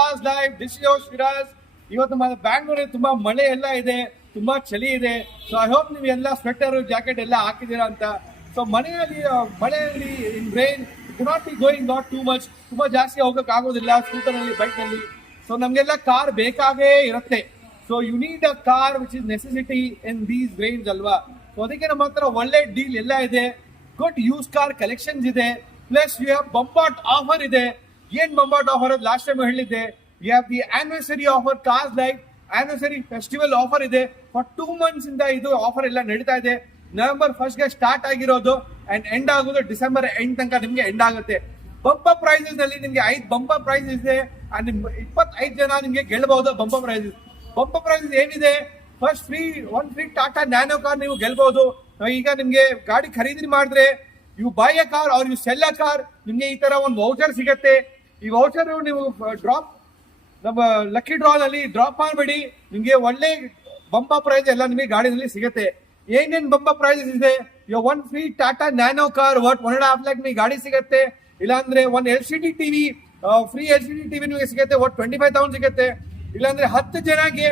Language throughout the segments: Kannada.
Cars Live. This is your Shiraz. ಇವತ್ತು ಬ್ಯಾಂಗ್ಳೂರಲ್ಲಿ ತುಂಬಾ ಮಳೆ ಎಲ್ಲ ಇದೆ, ತುಂಬಾ ಚಳಿ ಇದೆ. ಸೊ ಐ ಹೋಪ್ ನೀವು ಎಲ್ಲ ಸ್ವೆಟರ್ ಜಾಕೆಟ್ ಎಲ್ಲ ಹಾಕಿದ್ದೀರಾ ಅಂತ. ಸೊ ಮಳೆಯಲ್ಲಿ in rain do not be going not too much. ತುಂಬಾ ಜಾಸ್ತಿ ಹೋಗಕ್ಕೆ ಆಗೋದಿಲ್ಲ ಸ್ಕೂಟರ್ ನಲ್ಲಿ, ಬೈಕ್ ನಲ್ಲಿ. ಸೊ ನಮ್ಗೆಲ್ಲ ಕಾರ್ ಬೇಕಾಗೇ ಇರುತ್ತೆ. So you need a car which is necessity in these rains ಅಲ್ವಾ. ಸೊ ಅದಕ್ಕೆ ನಮ್ಮ ಹತ್ರ ಒಳ್ಳೆ ಡೀಲ್ ಎಲ್ಲ ಇದೆ. ಗುಡ್ ಯೂಸ್ ಕಾರ್ ಕಲೆಕ್ಷನ್ಸ್ ಇದೆ. ಪ್ಲಸ್ ಯು ಹ್ಯಾವ್ ಬಂಬಾಟ್ ಆಫರ್ ಇದೆ. ಏನ್ ಬಂಬಾಟ್ ಆಫರ್ ಲಾಸ್ಟ್ ಟೈಮ್ ಹೇಳಿದ್ದೆ. You have the anniversary offer, cars live anniversary festival offer ಇದೆ. ಫಾರ್ 2 months ಇಂದ ಇದು ಆಫರ್ ಎಲ್ಲ ನಡೀತಾ ಇದೆ. November 1st ಗೆ ಸ್ಟಾರ್ಟ್ ಆಗಿರೋದು ಅಂಡ್ ಎಂಡ್ ಆಗೋದು December end ತನಕ ನಿಮ್ಗೆ ಎಂಡ್ ಆಗುತ್ತೆ. ಬಂಪರ್ ಪ್ರೈಸಸ್ ನಲ್ಲಿ ನಿಮ್ಗೆ 5 ಬಂಪರ್ ಪ್ರೈಸ್ ಇದೆ. ಅಂಡ್ 25 ಜನ ನಿಮ್ಗೆ ಗೆಲ್ಲಬಹುದು ಬಂಪರ್ ಪ್ರೈಸಸ್. ಬಂಪರ್ ಪ್ರೈಸಸ್ ಏನಿದೆ, first one free Tata Nano car ನೀವು ಗೆಲ್ಬಹುದು. ಈಗ ನಿಮ್ಗೆ ಗಾಡಿ ಖರೀದಿ ಮಾಡಿದ್ರೆ you buy a car or you sell a car, ನಿಮ್ಗೆ ಈ ತರ ಒಂದು ವೌಚರ್ ಸಿಗತ್ತೆ. ಈ ವೌಚರ್ ನೀವು ಡ್ರಾಪ್ ನಮ್ಮ ಲಕ್ಕಿ ಡ್ರಾ ನಲ್ಲಿ ಡ್ರಾಪ್ ಮಾಡಬೇಡಿ. ನಿಮ್ಗೆ ಒಳ್ಳೆ ಬಂಪರ್ ಪ್ರೈಸ್ ಎಲ್ಲ ನಿಮಗೆ ಗಾಡಿನಲ್ಲಿ ಸಿಗುತ್ತೆ. ಏನೇನ್ ಬಂಪರ್ ಪ್ರೈಸಸ್ ಇದೆ, one free Tata Nano car worth 1.5 lakh ನಿಮಗೆ ಗಾಡಿ ಸಿಗುತ್ತೆ. ಇಲ್ಲಾಂದ್ರೆ ಒಂದು LCD TV, free LCD TV ನಿಮಗೆ ಸಿಗುತ್ತೆ, ವರ್ತ್ 25,000 ಸಿಗುತ್ತೆ. ಇಲ್ಲಾಂದ್ರೆ 10 ಜನಕ್ಕೆ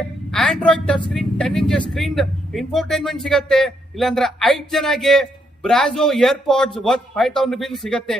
Android touch screen 10 inch screen infotainment ಸಿಗುತ್ತೆ. ಇಲ್ಲಾಂದ್ರೆ 5 ಜನಕ್ಕೆ ಬ್ರಾಜೋ ಏರ್ಪಾಡ್ಸ್ ವರ್ತ್ 5,000 rupees ಸಿಗುತ್ತೆ.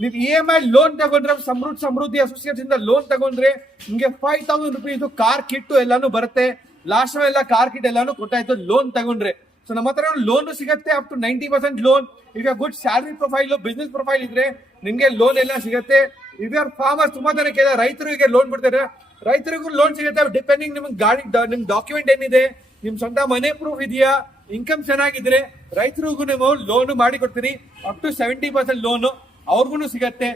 ನೀವು EMI ಲೋನ್ ತಗೊಂಡ್ರೆ ಸಮೃದ್ಧಿ ಅಸೋಸಿಯೇಟ್ಸ್ ಇಂದ ಲೋನ್ ತಗೊಂಡ್ರೆ ನಿಮ್ಗೆ 5,000 rupees ಕಾರ್ ಕಿಟ್ ಎಲ್ಲಾನು ಬರುತ್ತೆ. ಲಾಸ್ಟ್ ಎಲ್ಲ ಕಾರ್ ಕಿಟ್ ಎಲ್ಲಾನು ಕೊಟ್ಟಾಯ್ತು ಲೋನ್ ತಗೊಂಡ್ರೆ. ಸೊ ನಮ್ಮ ಹತ್ರ ಲೋನ್ ಸಿಗುತ್ತೆ ಅಪ್ ಟು 90% ಲೋನ್. ಈಗ good salary profile, business profile ಇದ್ರೆ ನಿಮ್ಗೆ ಲೋನ್ ಎಲ್ಲ ಸಿಗುತ್ತೆ. ಇವ್ಯಾರ ಫಾರ್ಮರ್ಸ್ ತುಂಬಾ ಜನ ಕೇಳಿದ್ರೆ ರೈತರಿಗೆ ಲೋನ್ ಬಿಡ್ತಾರೆ, ರೈತರಿಗೂ ಲೋನ್ ಸಿಗುತ್ತೆ. ಡಿಪೆಂಡಿಂಗ್ ನಿಮ್ಗೆ ಗಾಡಿ ನಿಮ್ ಡಾಕ್ಯುಮೆಂಟ್ ಏನಿದೆ, ನಿಮ್ ಸ್ವಂತ ಮನೆ ಪ್ರೂಫ್ ಇದೆಯಾ, ಇನ್ಕಮ್ ಚೆನ್ನಾಗಿದ್ರೆ ರೈತರಿಗೂ ನೀವು ಲೋನ್ ಮಾಡಿ ಕೊಡ್ತೀನಿ. ಅಪ್ ಟು 70% ಲೋನ್ ಅವ್ರಿಗೂ ಸಿಗತ್ತೆ.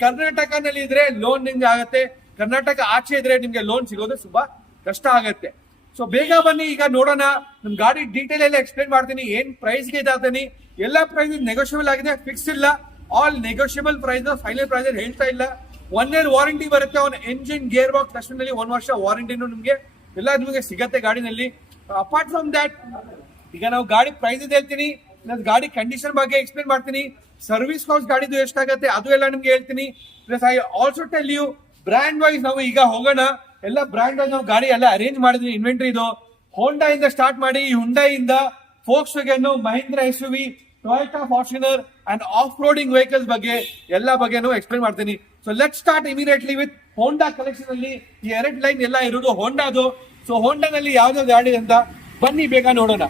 ಕರ್ನಾಟಕನಲ್ಲಿ ಇದ್ರೆ ಲೋನ್ ನಿಮ್ಗೆ ಆಗತ್ತೆ. ಕರ್ನಾಟಕ ಆಚೆ ಇದ್ರೆ ನಿಮ್ಗೆ ಲೋನ್ ಸಿಗೋದು ತುಂಬಾ ಕಷ್ಟ ಆಗತ್ತೆ. ಸೊ ಬೇಗ ಬನ್ನಿ, ಈಗ ನೋಡೋಣ. ನಮ್ ಗಾಡಿ ಡೀಟೇಲ್ ಎಲ್ಲ ಎಕ್ಸ್ಪ್ಲೇನ್ ಮಾಡ್ತೀನಿ. ಏನ್ ಪ್ರೈಸ್ ಗೆ ಇದಾಗ್ತೀನಿ, ಎಲ್ಲಾ ಪ್ರೈಸ್ ನೆಗೋಷಿಯಬಲ್ ಆಗಿದೆ, ಫಿಕ್ಸ್ ಇಲ್ಲ. All negotiable price, final price ಹೇಳ್ತಾ ಇಲ್ಲ. 1 year ವಾರಂಟಿ ಬರುತ್ತೆ. ಅವ್ನ ಎಂಜಿನ್, ಗೇರ್ ಬಾಕ್ಸ್ ಟೆಸ್ಟ್ ನಲ್ಲಿ 1 ವರ್ಷ ವಾರಂಟಿನೂ ನಿಮ್ಗೆ ಎಲ್ಲ ನಿಮಗೆ ಸಿಗತ್ತೆ ಗಾಡಿನಲ್ಲಿ. ಅಪಾರ್ಟ್ ಫ್ರಮ್ ದಟ್, ಈಗ ನಾವು ಗಾಡಿ ಪ್ರೈಸ್ ಇದೆ ಹೇಳ್ತೀನಿ, ಗಾಡಿ ಕಂಡೀಷನ್ ಬಗ್ಗೆ ಎಕ್ಸ್ಪ್ಲೇನ್ ಮಾಡ್ತೀನಿ. ಸರ್ವಿಸ್ ಕಾಸ್ಟ್ ಗಾಡಿದು ಎಷ್ಟಾಗತ್ತೆ ಅದು ಎಲ್ಲ ನಿಮ್ಗೆ ಹೇಳ್ತೀನಿ. Plus I also tell you brand wise ನಾವು ಈಗ ಹೋಗೋಣ. ಎಲ್ಲ ಬ್ರ್ಯಾಂಡ್ ವೈಸ್ ನಾವು ಗಾಡಿ ಎಲ್ಲ ಅರೇಂಜ್ ಮಾಡಿದ್ವಿ. ಇನ್ವೆಂಟ್ರಿ ಇದು ಹೋಂಡಾ ಇಂದ ಸ್ಟಾರ್ಟ್ ಮಾಡಿ, ಹುಂಡೈ ಇಂದ forks wagon, Mahindra SUV, Toyota Fortuner and off roading vehicles ಬಗ್ಗೆ ಎಲ್ಲ ಬಗ್ಗೆನೂ ಎಕ್ಸ್ಪ್ಲೇನ್ ಮಾಡ್ತೀನಿ. So let start immediately with Honda collection ಅಲ್ಲಿ. ಈ 2 ಲೈನ್ ಎಲ್ಲ ಇರೋದು ಹೋಂಡಾದು. ಸೊ ಹೋಂಡಾನಲ್ಲಿ ಯಾವ್ದಾವ್ದು ಗಾಡಿ ಅಂತ ಬನ್ನಿ ಬೇಗ ನೋಡೋಣ.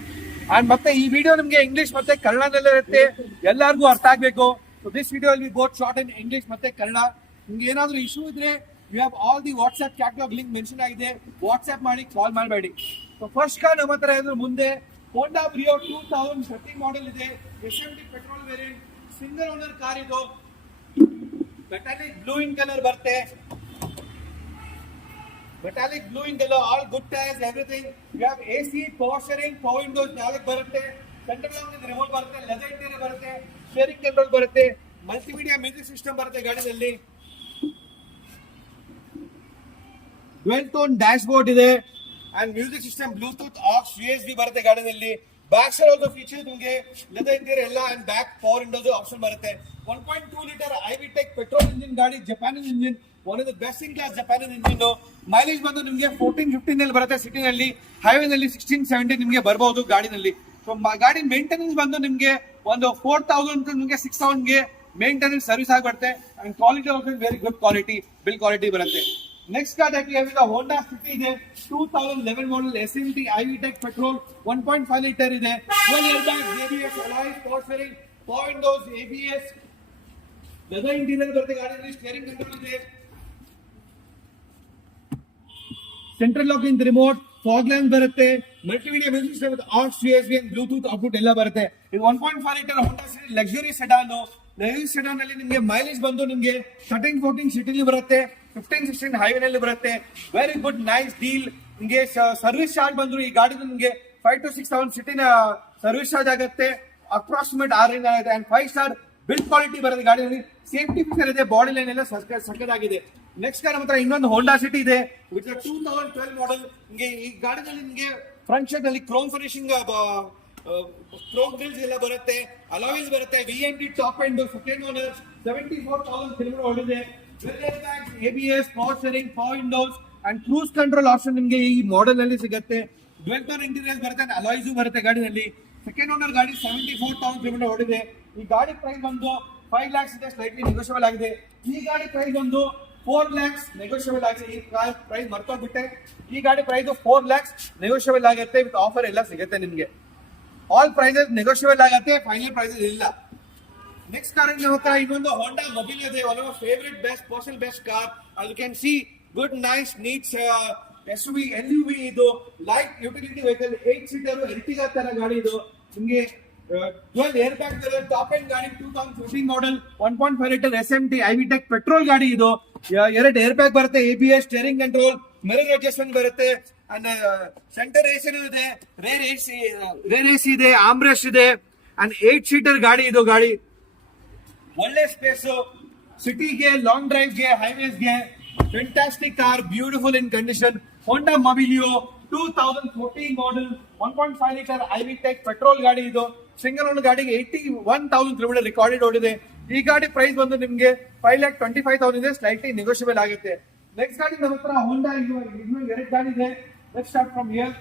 ಅಂಡ್ ಮತ್ತೆ ಈ ವಿಡಿಯೋ ನಿಮ್ಗೆ ಇಂಗ್ಲಿಷ್ ಮತ್ತೆ ಕನ್ನಡದಲ್ಲೇ ಇರುತ್ತೆ, ಎಲ್ಲರಿಗೂ ಅರ್ಥ ಆಗ್ಬೇಕು. So this video will be both short in English ಮತ್ತೆ ಕನ್ನಡ. ನಿಮ್ಗೆ ಏನಾದ್ರು ಇಶ್ಯೂ ಇದ್ರೆ you have all the WhatsApp catalogue link mention ಆಗಿದೆ, ವಾಟ್ಸ್ಆಪ್ ಮಾಡಿ, ಕಾಲ್ ಮಾಡಬೇಡಿ. ಸೊ ಫಸ್ಟ್ ಕಾರ್ ನಮ್ಮ ಹತ್ರ ಇದ್ರ ಮುಂದೆ ಹೋಂಡಾ ಬ್ರಿಯೋ 2013 ಮಾಡೆಲ್ ಇದೆ. SMT petrol variant, single owner car ಇದು. ಮೆಟಾಲಿಕ್ ಬ್ಲೂ ಇನ್ ಕಲರ್ ಬರುತ್ತೆ. Metallic blue in color, all good tires, everything. You have AC, power steering, power windows, ನಾಲ್ಕು ಬರುತ್ತೆ. ಸೆಂಟ್ರಲ್ ಲಾಕ್ ರಿಮೋಟ್ ಬರುತ್ತೆ, ಲೆದರ್ ಇಂಟೀರಿಯರ್ ಬರುತ್ತೆ, ಸ್ಟೀರಿಂಗ್ ಕಂಟ್ರೋಲ್ ಬರುತ್ತೆ, ಮಲ್ಟಿಮೀಡಿಯಾ ಮ್ಯೂಸಿಕ್ ಸಿಸ್ಟಮ್ ಬರುತ್ತೆ ಗಾಡಿನಲ್ಲಿ. ಡ್ಯುಯಲ್ ಟೋನ್ ಡ್ಯಾಶ್ ಬೋರ್ಡ್ ಇದೆ and music system, Bluetooth, aux, USB ಬರುತ್ತೆ ಗಾಡಿನಲ್ಲಿ. ಬ್ಯಾಕ್ ಸೈಡ್ ಆಲ್ಸೋ ಫೀಚರ್ ನಿಮಗೆ ಲೆದರ್ ಇಂಟೀರಿಯರ್ ಎಲ್ಲ and back power windows option ಬರುತ್ತೆ. 1.2 liter ಐವಿಟೆಕ್ ಪೆಟ್ರೋಲ್ ಇಂಜಿನ್ ಗಾಡಿ, Japanese engine, one of the best in class Japanese engine. Mileage ಬಂದು ನಿಮಗೆ 14-15 ನಲ್ಲಿ ಬರುತ್ತೆ ಸಿಟಿನಲ್ಲಿ. ಹೈವೇನಲ್ಲಿ 16-17 ನಿಮಗೆ ಬರಬಹುದು ಗಾಡಿನಲ್ಲಿ. ಸೊ ಗಾಡಿ ಮೇಂಟೆನೆನ್ಸ್ ಬಂದು ನಿಮಗೆ ಒಂದು 4,000 ನಿಮಗೆ 6,000 ಮೇಂಟೆನೆನ್ಸ್ ಸರ್ವಿಸ್ ಆಗಿಬಿಡುತ್ತೆ. And quality also very good quality, build quality ಬರುತ್ತೆ. ನೆಕ್ಸ್ಟ್ ಕಾರ್ ಹಾಕಿ ಹೋಂಡಾ ಸಿಟಿ ಇದೆ, 2011 model, SMT iVTEC petrol, 1.5 liter ಇದೆ. Dual airbag, ABS, alloys, power steering, power windows, ABS, leather interior ಬರುತ್ತೆ ಗಾಡಿಯಲ್ಲಿ, ಸ್ಟೀರಿಂಗ್ ಕಂಟ್ರೋಲ್ ಇದೆ, central lock in remote, fog lamp ಬರುತ್ತೆ, multimedia music system with aux, USB and Bluetooth output ಎಲ್ಲ ಬರುತ್ತೆ. ಇದು 1.5 liter Honda City luxury sedan. Luxury sedan ಅಲ್ಲಿ ನಿಮಗೆ ಮೈಲೇಜ್ ಬಂದು ನಿಮಗೆ 13-14 ಸಿಟಿಲಿ ಬರುತ್ತೆ, 15-16 ಹೈವೇನಲ್ಲಿ ಬರುತ್ತೆ. Very good nice deal. ನಿಮಗೆ ಸರ್ವಿಸ್ ಚಾರ್ಜ್ ಬಂದ್ರು ಈ ಗಾಡಿ ನಿಮಗೆ 5,000 to 6,000 ಸಿಟಿನ ಸರ್ವಿಸ್ ಚಾರ್ಜ್ ಆಗುತ್ತೆ. ಅಪ್ರಾಕ್ಸಿಮೇಟ್ 6 ಆಗುತ್ತೆ. ಅಂಡ್ 5 star ಬಿಲ್ಡ್ ಕ್ವಾಲಿಟಿ ಬರುತ್ತೆ ಗಾಡಿಯಲ್ಲಿ. ಸೇಫ್ಟಿ ಫೀಚರ್ ಇದೆ, ಬಾಡಿ ಲೈನ್ ಎಲ್ಲ ಸಕ್ಕದಾಗಿದೆ. ನೆಕ್ಸ್ಟ್ ಕಾರ್ ನಮ್ಮ ಹತ್ರ ಇನ್ನೊಂದು ಹೋಂಡಾ ಸಿಟಿ ಇದೆ ವಿತ್ 2012 ಮಾಡೆಲ್. ನಿಮಗೆ ಈ ಗಾಡಿನಲ್ಲಿ ನಿಮಗೆ ಫ್ರಂಟ್ ಶೇಡ್ ನಲ್ಲಿ ಕ್ರೋಮ್ ಫಿನಿಶಿಂಗ್, ಕ್ರೋಮ್ ಗ್ರಿಲ್ಸ್ ಎಲ್ಲ ಬರುತ್ತೆ, ಅಲಾಯ್ಸ್ ಬರುತ್ತೆ, VMT top end, second owner, 74,000 kilometre ಓಡಿದೆ. ABS, power steering, power Windows and cruise control option ನಿಮಗೆ ಈ ಮಾಡೆಲ್ ನಲ್ಲಿ ಸಿಗುತ್ತೆ. ಡ್ವೆಲ್ ಟೋನ್ ಇಂಟೀರಿಯರ್ ಬರುತ್ತೆ, ಅಲಾಯ್ಸು ಬರುತ್ತೆ ಗಾಡಿನಲ್ಲಿ. ಸೆಕೆಂಡ್ ಓನರ್ ಗಾಡಿ 74,000 ಕಿಲೋಮೀಟರ್ ಓಡಿದೆ. ಈ ಗಾಡಿ ಪ್ರೈಸ್ ಬಂದು 5 lakhs ಇದೆ, ಸ್ಲೈಟ್ಲಿ ನೆಗೋಷಿಯಬಲ್ ಆಗಿದೆ. ಈ ಗಾಡಿ ಪ್ರೈಸ್ ಬಂದು 4 lakhs ನೆಗೋಷಿಯಬಲ್ ಆಗಿದೆ. ಈ ಪ್ರೈಸ್ ಮರ್ತೋಗ್ಬಿಟ್ಟೆ. ಈ ಗಾಡಿ ಪ್ರೈಸ್ 4 lakhs ನೆಗೋಷಿಯಬಲ್ ಆಗುತ್ತೆ. ವಿತ್ ಆಫರ್ ಎಲ್ಲ ಸಿಗುತ್ತೆ ನಿಮಗೆ. ಆಲ್ ಪ್ರೈಸಸ್ ನೆಗೋಷಿಯಬಲ್ ಆಗುತ್ತೆ, ಫೈನಲ್ ಪ್ರೈಸಸ್ ಇಲ್ಲ. ನೆಕ್ಸ್ಟ್ ಕಾರ್ ನಮ್ಮ ಹತ್ರ ಇನ್ನೊಂದು ಹೋಂಡಾ ಮೊಬಿಲ್ ಇದೆ. One of favourite best personal best car. as you can see, good nice neat SUV LUV ಇದು light utility vehicle, 8 seater Ertiga ತರ ಗಾಡಿ ಇದು. ನಿಮಗೆ 12 ಏರ್ ಬ್ಯಾಗ್ ಇದೆ. ಟಾಪ್ ಎಂಡ್ ಗಾಡಿ 2015 model 1.5 litre SMT IVTEC petrol ಗಾಡಿ ಇದು. 2 ಏರ್ ಬ್ಯಾಗ್ ಬರುತ್ತೆ, ABS, steering control, mirror adjustment ಬರುತ್ತೆ ಅಂಡ್ ಸೆಂಟರ್ AC ಇದೆ, ರೇರ್ AC ಇದೆ, ಆಮ್ರೆಸ್ಟ್ ಇದೆ ಅಂಡ್ 8 ಸೀಟರ್ ಗಾಡಿ ಇದು. ಗಾಡಿ ಒಳ್ಳೆ ಸ್ಪೇಸ್, ಸಿಟಿಗೆ, ಲಾಂಗ್ ಡ್ರೈವ್ಗೆ, ಹೈವೇಸ್ಗೆ fantastic car, beautiful in condition. Honda Mobilio 2014 model 1.5 litre IVTEC petrol ಗಾಡಿ ಇದು. ಸಿಂಗಲ್ ಓನರ್ ಗಾಡಿಗೆ 81,000 ಕಿಲೋಮೀಟರ್ ರೆಕಾರ್ಡೆಡ್ ಓಡಿದೆ. ಈ ಗಾಡಿ ಪ್ರೈಸ್ ಬಂದು ನಿಮಗೆ 5,25,000 ಇದೆ, ಸ್ಲೈಟ್ಲಿ ನೆಗೋಷಿಯಬಲ್ ಆಗುತ್ತೆ. ನೆಕ್ಸ್ಟ್ ಗಾಡಿ ನಮ್ಮ ಹತ್ರ ಹೋಂಡಾ ಇನ್ನೂ 2 ಗಾಡಿ ಇದೆ. Let's start from here.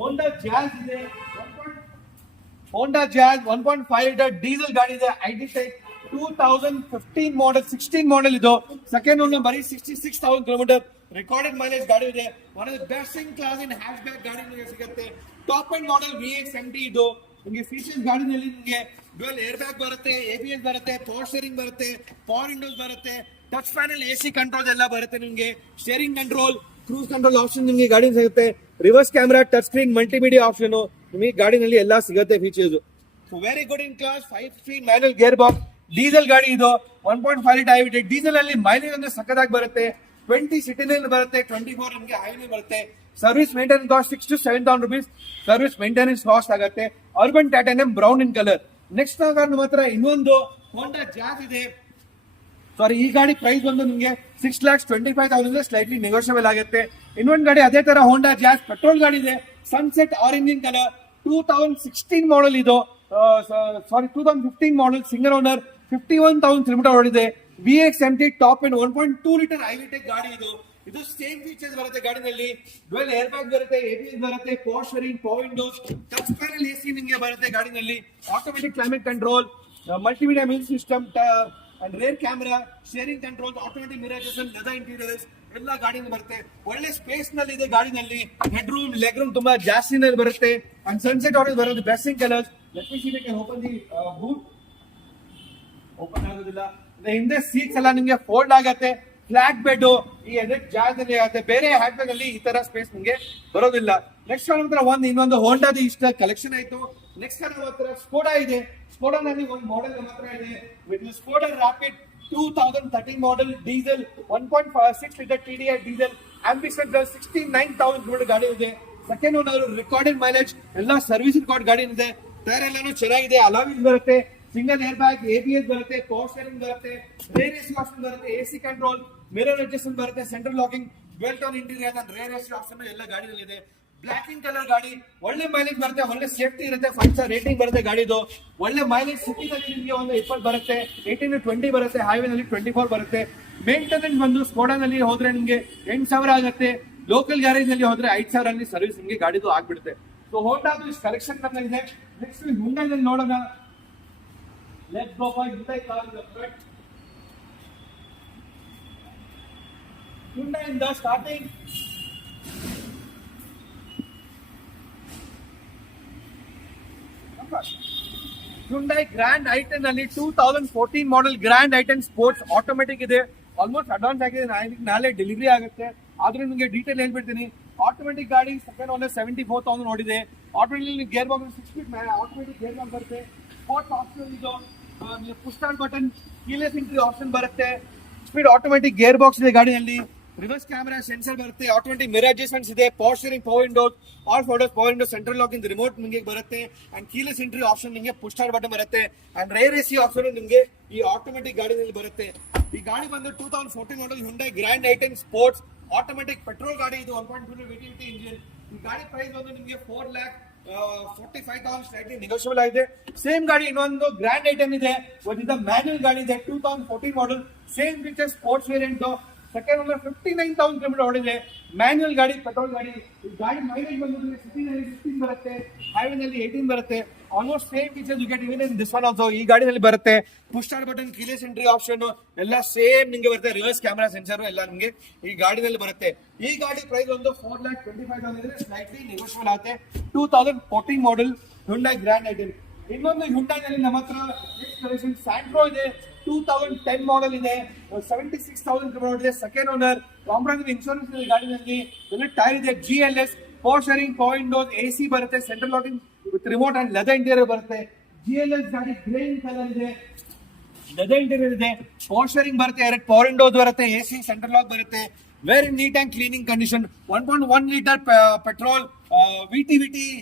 Honda jazz ಇದೆ. ಹೋಂಡಾ ಜಾಜ್ 1.5 ಲೀಟರ್ ಡೀಸೆಲ್ ಗಾಡಿ ಇದೆ. IDTEC 2015 ಮಾಡೆಲ್ 16 ಮಾಡೆಲ್ ಇದು. ಸೆಕೆಂಡ್ ಓನರ್ ಬರೀ 66,000 ಕಿಲೋಮೀಟರ್ ರೆಕಾರ್ಡೆಡ್ ಮೈಲೇಜ್ ಗಾಡಿ ಇದೆ. One of the best in class in hatch back ಗಾಡಿ ನಿಮಗೆ ಸಿಗುತ್ತೆ. ಟಾಪ್ ಎಂಡ್ ಮಾಡೆಲ್ VX70 ಇದು. ನಿಮಗೆ ಫೀಚರ್ಸ್ ಗಾಡಿನಲ್ಲಿ ನಿಮಗೆ ಡ್ಯುಯಲ್ ಏರ್ ಬ್ಯಾಗ್ ಬರುತ್ತೆ, ABS ಬರುತ್ತೆ, ಪವರ್ ಸ್ಟೀರಿಂಗ್ ಬರುತ್ತೆ, ಪವರ್ ವಿಂಡೋಸ್ ಬರುತ್ತೆ, ಟಚ್ ಪ್ಯಾನಲ್ AC ಕಂಟ್ರೋಲ್ಸ್ ಎಲ್ಲ ಬರುತ್ತೆ ನಿಮಗೆ. Steering control, cruise control option ನಿಮಗೆ ಗಾಡಿ ಸಿಗುತ್ತೆ. Reverse camera, touch screen, multimedia option ನಿಮಗೆ ಗಾಡಿನಲ್ಲಿ ಎಲ್ಲ ಸಿಗುತ್ತೆ features. Very good in class 5-speed manual gearbox diesel ಗಾಡಿ ಇದು. 1.5 ಲೀಟರ್ IVTEC ಡೀಸೆಲ್ ಅಲ್ಲಿ ಮೈಲೇಜ್ ಅಂದ್ರೆ ಸಕ್ಕದಾಗಿ ಬರುತ್ತೆ. 20 ಸಿಟಿನಲ್ಲಿ ಬರುತ್ತೆ, 24 ನಿಮಗೆ ಹೈವೇ ಬರುತ್ತೆ. Service maintenance cost 6,000 to 7,000 rupees service maintenance cost ಆಗುತ್ತೆ. Urban titanium brown in colour. Next ನಮ್ಮ ಹತ್ರ ಇನ್ನೊಂದು ಹೋಂಡಾ ಜಾಜ್ ಇದೆ. ಸಾರಿ, ಈ ಗಾಡಿ ಪ್ರೈಸ್ ಬಂದು ನಿಮಗೆ 6,25,000 ಸ್ಲೈಟ್ಲಿ ನೆಗೋಷಿಯಬಲ್ ಆಗುತ್ತೆ. ಇನ್ನೊಂದು ಗಾಡಿ ಅದೇ ತರ ಹೋಂಡಾ ಜಾಜ್ ಪೆಟ್ರೋಲ್ ಗಾಡಿ ಇದೆ. Sunset orange in colour 2016 model ಇದು. 2015 ಮಾಡೆಲ್ ಸಿಂಗಲ್ ಓನರ್ 51,000 ಕಿಲೋಮೀಟರ್ ಓಡಿದೆ. VX70 top end 1.2 litre IVTEC ಗಾಡಿ ಇದು. ಇದು ಸೇಮ್ ಫೀಚರ್ಸ್ ಬರುತ್ತೆ ಗಾಡಿನಲ್ಲಿ. ಡ್ಯುಯಲ್ ಏರ್ ಬ್ಯಾಗ್ ಬರುತ್ತೆ, ABS ಬರುತ್ತೆ, power steering, power windows, touch panel AC ನಿಮಗೆ ಬರುತ್ತೆ ಗಾಡಿನಲ್ಲಿ. Automatic climate control, multimedia music system and rear camera, steering control, automatic mirror adjustment, leather interiors ಎಲ್ಲ ಗಾಡಿನಲ್ಲಿ ಬರುತ್ತೆ. ಒಳ್ಳೆ ಸ್ಪೇಸ್ ನಲ್ಲಿ ಇದೆ ಗಾಡಿನಲ್ಲಿ. ಹೆಡ್ ರೂಮ್, ಲೆಗ್ ರೂಮ್ ತುಂಬಾ ಜಾಸ್ತಿನಲ್ಲಿ ಬರುತ್ತೆ. ಅಂಡ್ ಸನ್ಸೆಟ್ ಆರೆಂಜ್ ಬರುತ್ತೆ, best in colours. Let me see we can open the boot. ಓಪನ್ ಆಗೋದಿಲ್ಲ. ಹಿಂದೆ ಸೀಟ್ಸ್ ಎಲ್ಲ ನಿಮಗೆ ಫೋಲ್ಡ್ ಆಗತ್ತೆ. ಫ್ಲಾಟ್ ಬೆಡ್ ಈ ಜಾಗದಲ್ಲಿ ಆಗುತ್ತೆ. ಬೇರೆ ಹ್ಯಾಟ್ ಬ್ಯಾಗ್ ಅಲ್ಲಿ ಈ ತರ ಸ್ಪೇಸ್ ನಿಮಗೆ ಬರೋದಿಲ್ಲ. ನೆಕ್ಸ್ಟ್ ಹತ್ರ ಇನ್ನೊಂದು ಹೋಂಡಾದ ಇಷ್ಟ ಕಲೆಕ್ಷನ್ ಆಯ್ತು. ನೆಕ್ಸ್ಟ್ ನಮ್ಮ ಹತ್ರ ಸ್ಕೋಡಾ ಇದೆ. ಸ್ಕೋಡಾನಲ್ಲಿ ಒಂದು ಮಾಡೆಲ್ ನಮ್ಮ ಹತ್ರ ಇದೆ. With Skoda Rapid 2013 model diesel 1.6 litre TDI diesel Ambition 69,000 kilometre ಗಾಡಿ ಇದೆ. ಸೆಕೆಂಡ್ ಓನರ್, ರೆಕಾರ್ಡೆಡ್ ಮೈಲೇಜ್, ಎಲ್ಲ ಸರ್ವಿಸ್ ರೆಕಾರ್ಡ್ ಗಾಡಿ ಇದೆ. ಟೈರ್ ಎಲ್ಲಾನು ಚೆನ್ನಾಗಿದೆ. ಅಲಾವಿಸ್ ಬರುತ್ತೆ, ಸಿಂಗಲ್ ಏರ್ ಬ್ಯಾಗ್, ABS ಬರುತ್ತೆ, ಪವರ್ ಸ್ಟೀರಿಂಗ್ ಬರುತ್ತೆ, ರೇರ್ AC ಆಪ್ಷನ್ ಬರುತ್ತೆ, AC ಕಂಟ್ರೋಲ್, ಮಿರರ್ ಅಡ್ಜಸ್ಟ್ಮೆಂಟ್ ಬರುತ್ತೆ, central locking, dual tone interior and rear AC option ಎಲ್ಲ ಗಾಡಿನಲ್ಲಿ ಇದೆ. ಬ್ಲಾಕ್ ಇನ್ ಕಲರ್ ಗಾಡಿ, ಒಳ್ಳೆ ಮೈಲೇಜ್ ಬರುತ್ತೆ, ಒಳ್ಳೆ ಸೇಫ್ಟಿ ಇರುತ್ತೆ, 5 ಸ್ಟಾರ್ ರೇಟಿಂಗ್ ಬರುತ್ತೆ ಗಾಡಿದು. ಒಳ್ಳೆ ಮೈಲೇಜ್ ಸಿಟಿನಲ್ಲಿ ನಿಮಗೆ ಒಂದು 20 ಬರುತ್ತೆ, 18 to 20 ಬರುತ್ತೆ, ಹೈವೇನಲ್ಲಿ 24 ಬರುತ್ತೆ. ಮೇಂಟೆನೆನ್ಸ್ ಬಂದು ಸ್ಕೋಡಾನಲ್ಲಿ ಹೋದ್ರೆ ನಿಮಗೆ 8,000 ಆಗುತ್ತೆ. ಲೋಕಲ್ ಗ್ಯಾರೇಜ್ ನಲ್ಲಿ ಹೋದ್ರೆ 5,000 ಅಲ್ಲಿ ಸರ್ವಿಸ್ ನಿಮಗೆ ಗಾಡಿದು ಆಗ್ಬಿಡುತ್ತೆ. ಸೊ ಹೋಂಡಾದು ಇಷ್ಟು ಕಲೆಕ್ಷನ್ ಇದೆ. ನೆಕ್ಸ್ಟ್ ಹುಂಡೈನಲ್ಲಿ ನೋಡೋಣ. Let's go for Hyundai car in the front. Hyundai in the starting. Hyundai Grand i10 ನಲ್ಲಿ 2014 model grand i10 sports automatic ಇದೆ. ಆಲ್ಮೋಸ್ಟ್ ಅಡ್ವಾನ್ಸ್ ಆಗಿದೆ. ನಾಳೆ ಡೆಲಿವರಿ ಆಗುತ್ತೆ. ಆದ್ರೆ ನಿಮಗೆ ಡೀಟೇಲ್ ಹೇಳ್ಬಿಡ್ತೀನಿ. ಆಟೋಮೆಟಿಕ್ ಗಾಡಿ, ಸೆಕೆಂಡ್ ಓನರ್ 74,000 ನೋಡಿದೆ. Automatic gear box 6 feet automatic gear box ಬರುತ್ತೆ. ಸ್ಪೋರ್ಟ್ಸ್ ಆಪ್ಷನ್ ಇದು. Push start button, keyless entry option ಬರುತ್ತೆ. ಸ್ಪೀಡ್ ಆಟೋಮೆಟಿಕ್ ಗೇರ್ ಬಾಕ್ಸ್ ಇದೆ ಗಾಡಿನಲ್ಲಿ. ರಿವರ್ಸ್ ಕ್ಯಾಮೆರಾ ಸೆನ್ಸರ್ ಬರುತ್ತೆ. ಆಟೋಮೆಟಿಕ್ ಮಿರರ್ ಅಡ್ಜಸ್ಟ್ಮೆಂಟ್ಸ್ ಇದೆ. Power steering, power Windows, all photos, power Windows, central locking remote ನಿಮಗೆ ಬರುತ್ತೆ. ಅಂಡ್ ಕೀಲೆಸ್ ಎಂಟ್ರಿ ಆಪ್ಷನ್ ನಿಮಗೆ ಪುಷ್ ಸ್ಟಾರ್ಟ್ ಬಟನ್ ಬರುತ್ತೆ. ಅಂಡ್ ರೇರ್ AC ಆಪ್ಷನ್ ನಿಮಗೆ ಈ ಆಟೋಮೆಟಿಕ್ ಗಾಡಿನಲ್ಲಿ ಬರುತ್ತೆ. ಈ ಗಾಡಿ ಬಂದು 2014 model Hyundai Grand i10 sports automatic petrol ಗಾಡಿ ಇದು. 1.2 VTT ಇಂಜಿನ್. ಈ ಗಾಡಿ ಪ್ರೈಸ್ ಬಂದು ನಿಮಗೆ 4,00,000 45,000 ಸ್ಲೈಟ್ಲಿ ನೆಗೋಷಿಯಬಲ್ ಆಗಿದೆ. ಸೇಮ್ ಗಾಡಿ ಇನ್ನೊಂದು ಗ್ರ್ಯಾಂಡ್ ಐಟಮ್ ಇದೆ, ಒಂದು ಮ್ಯಾನ್ಯಲ್ ಗಾಡಿ ಇದೆ 2014 model, same feature sports variant, second owner 59,000 kilometre ಓಡಿದೆ. ಮ್ಯಾನ್ಯಲ್ ಗಾಡಿ, ಪೆಟ್ರೋಲ್ ಗಾಡಿ. ಈ ಗಾಡಿ ಮೈಲೇಜ್ ಬಂದ್ರೆ ಸಿಟಿನಲ್ಲಿ 15 ಬರುತ್ತೆ, ಹೈವೇನಲ್ಲಿ 18 ಬರುತ್ತೆ. Almost same features you get even in this one also. ಈ ಗಾಡಿನಲ್ಲಿ ಬರುತ್ತೆ push start button, keyless entry option ಎಲ್ಲ ಸೇಮ್ ನಿಮಗೆ ಬರುತ್ತೆ. ರಿವರ್ಸ್ ಕ್ಯಾಮೆರಾ ಸೆನ್ಸರ್ ಎಲ್ಲ ನಿಮಗೆ ಈ ಗಾಡಿನಲ್ಲಿ ಬರುತ್ತೆ. ಈ ಗಾಡಿ ಪ್ರೈಸ್ ಒಂದು 4,25,000 ಇದೆ, ಸ್ಲೈಟ್ಲಿ ನೆಗೋಷಿಯಬಲ್ ಆಗುತ್ತೆ. 2014 ಮಾಡಲ್ ಹ್ಯುಂಡೈ ಗ್ರ್ಯಾಂಡ್ ಐಟಮ್. ಇನ್ನೊಂದು ಹ್ಯುಂಡೈನಲ್ಲಿ ನಮ್ಮ ಹತ್ರ ನೆಕ್ಸ್ಟ್ ಕಲೆಕ್ಷನ್ ಸ್ಯಾಂಟ್ರೋ ಇದೆ, 2010 ಮಾಡಲ್ ಇದೆ, 76,000 ಕಿಲೋಮೀಟರ್ ಇದೆ, ಸೆಕೆಂಡ್ ಓನರ್, ಕಾಂಪ್ರಹೆನ್ಸಿವ್ ಇನ್ಶೂರೆನ್ಸ್ ಇದೆ ಗಾಡಿನಲ್ಲಿ, ಎಲ್ಲ ಟೈರ್ ಇದೆ, GLS, power steering, power windows, AC ಬರುತ್ತೆ, central locking with remote and leather interior ಬರುತ್ತೆ. GLS ಗಾಡಿ ಗ್ರೇ ಕಲರ್ ಇದೆ, ಲೆದರ್ ಇಂಟೀರಿಯರ್ ಇದೆ, ಪವರ್ ಶೇರಿಂಗ್ ಬರುತ್ತೆ, ಎರಡು ಪವರ್ ವಿಂಡೋಸ್ ಬರುತ್ತೆ, AC, ಸೆಂಟ್ರಲ್ ಲಾಕ್ ಬರುತ್ತೆ. Very neat and cleaning condition. 1.1 litre petrol VT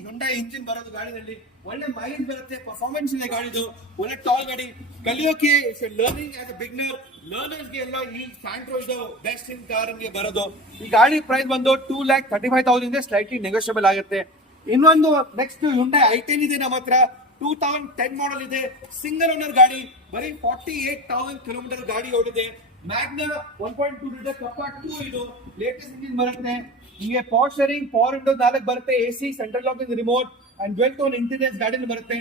Hyundai engine ಬರೋದು ಗಾಡಿನಲ್ಲಿ. ಒಳ್ಳೆ ಮೈಲೇಜ್ ಬರುತ್ತೆ, ಪರ್ಫಾರ್ಮೆನ್ಸ್ ಇದೆ ಗಾಡಿದು, ಒಳ್ಳೆ ಟಾಲ್ ಗಾಡಿ. ಕಲಿಯೋಕೆ ಲರ್ನಿಂಗ್ ಆಸ್ ಅ ಬಿಗ್ನರ್ ಲರ್ನರ್ಸ್ಗೆ ಎಲ್ಲ ಈ ಸ್ಯಾಂಟ್ರೋ ಇದು ಬೆಸ್ಟ್ ಇನ್ ಕಾರ್ ಬರೋದು. ಈ ಗಾಡಿ ಪ್ರೈಸ್ ಬಂದು 2,35,000 ಇದೆ, ಸ್ಲೈಟ್ಲಿ ನೆಗೋಷಿಯಬಲ್ ಆಗುತ್ತೆ. ಇನ್ನೊಂದು ನೆಕ್ಸ್ಟ್ ಹ್ಯುಂಡೈ i10 ಇದೆ ನಮ್ಮ ಹತ್ರ, 2010 ಮಾಡಲ್ ಇದೆ, ಸಿಂಗಲ್ ಓನರ್ ಗಾಡಿ, ಬರೀ 48,000 ಕಿಲೋಮೀಟರ್ ಗಾಡಿ ಓಡಿದೆ. ಮ್ಯಾಗ್ನಾ 1.2 ಲೀಟರ್ ಕಪ್ಪ 2 ಇದು ಲೇಟೆಸ್ಟ್ ಇಂಜಿನ್ ಬರುತ್ತೆ. ನಿಮಗೆ ಪವರ್ ಶೇರಿಂಗ್, ಪವರ್ ವಿಂಡೋಸ್ 4 ಬರುತ್ತೆ, AC, central locking remote and dwell tone interiors ಗಾಡಿಯಲ್ಲಿ ಬರುತ್ತೆ.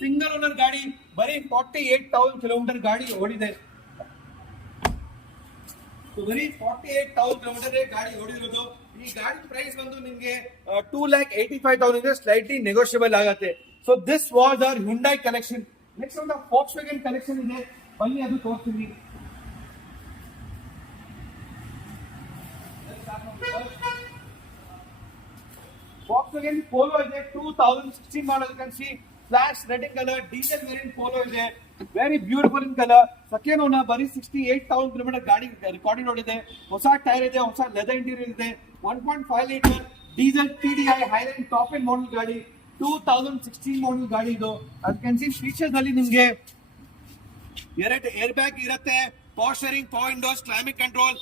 ಸಿಂಗಲ್ ಓನರ್ ಗಾಡಿ, ಬರೀ 48,000 ಕಿಲೋಮೀಟರ್ ಗಾಡಿ ಓಡಿದೆ. ಬರೀ 48,000 ಕಿಲೋಮೀಟರ್ ಗಾಡಿ ಓಡಿರೋದು. ಈ ಗಾಡಿ ಪ್ರೈಸ್ ಬಂದು ನಿಮಗೆ 2,85,000 ಇದೆ, ಸ್ಲೈಟ್ಲಿ ನೆಗೋಷಿಯಬಲ್ ಆಗುತ್ತೆ. So this was our Hyundai collection. Next ಒಂದು ಫಾಕ್ಸ್ವ್ಯಾಗನ್ ಕಲೆಕ್ಷನ್ ಇದೆ, ಬನ್ನಿ ಅದು ತೋರಿಸ್ತೀನಿ. Volkswagen Polo ಇದೆ, 2016 model. You can see flash red in color, diesel variant Polo ಇದೆ, very beautiful in color. Second owner, ಬರೀ 68,000 ಕಿಲೋಮೀಟರ್ ಗಾಡಿ ರೆಕಾರ್ಡಿಂಗ್ ನೋಡಿದೆ. ಹೊಸ ಟೈರ್ ಇದೆ, ಹೊಸ ಲೆದರ್ ಇಂಟೀರಿಯರ್ ಇದೆ, 1.5 litre diesel TDI Highline top end ಮಾಡಲ್ ಗಾಡಿ, 2016 ಮಾಡಲ್ ಗಾಡಿ ಇದು. ಅದು ಕ್ಯಾನ್ ಸಿ ಫೀಚರ್ಸ್ ಅಲ್ಲಿ ನಿಮಗೆ ಎರಡು ಏರ್ ಬ್ಯಾಗ್ ಇರುತ್ತೆ, power steering, power windows, climate control,